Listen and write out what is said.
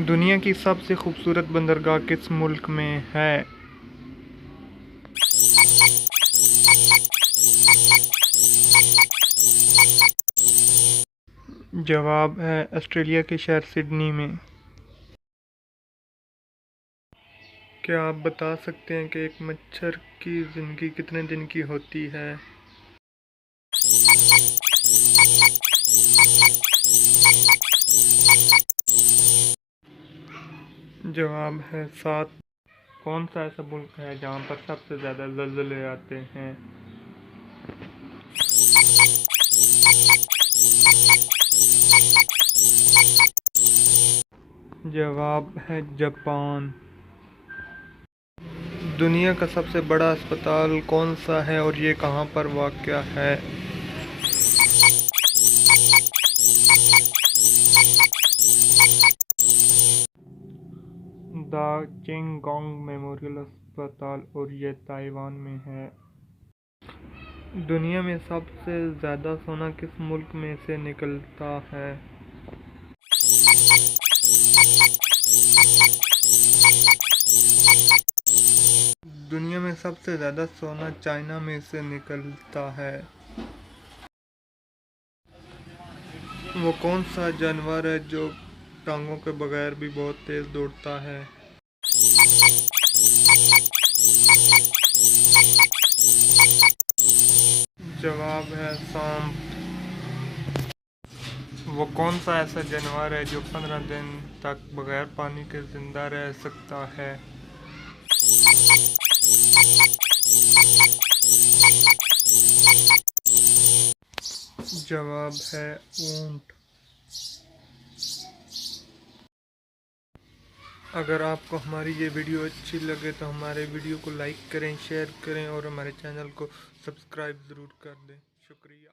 दुनिया की सबसे खूबसूरत बंदरगाह किस मुल्क में है? जवाब है ऑस्ट्रेलिया के शहर सिडनी में। क्या आप बता सकते हैं कि एक मच्छर की ज़िंदगी कितने दिन की होती है? जवाब है 7। कौन सा ऐसा मुल्क है जहाँ पर सबसे ज़्यादा ज़लज़ले आते हैं? जवाब है जापान। दुनिया का सबसे बड़ा अस्पताल कौन सा है और ये कहाँ पर वाक़या है? द चेंगोंग मेमोरियल अस्पताल और ये ताइवान में है। दुनिया में सबसे ज़्यादा सोना किस मुल्क में से निकलता है? दुनिया में सबसे ज़्यादा सोना चाइना में से निकलता है। वो कौन सा जानवर है जो टांगों के बगैर भी बहुत तेज़ दौड़ता है? जवाब है सांप। वो कौन सा ऐसा जानवर है जो 15 दिन तक बगैर पानी के जिंदा रह सकता है? जवाब है ऊंट। अगर आपको हमारी ये वीडियो अच्छी लगे तो हमारे वीडियो को लाइक करें, शेयर करें और हमारे चैनल को सब्सक्राइब ज़रूर कर दें। शुक्रिया।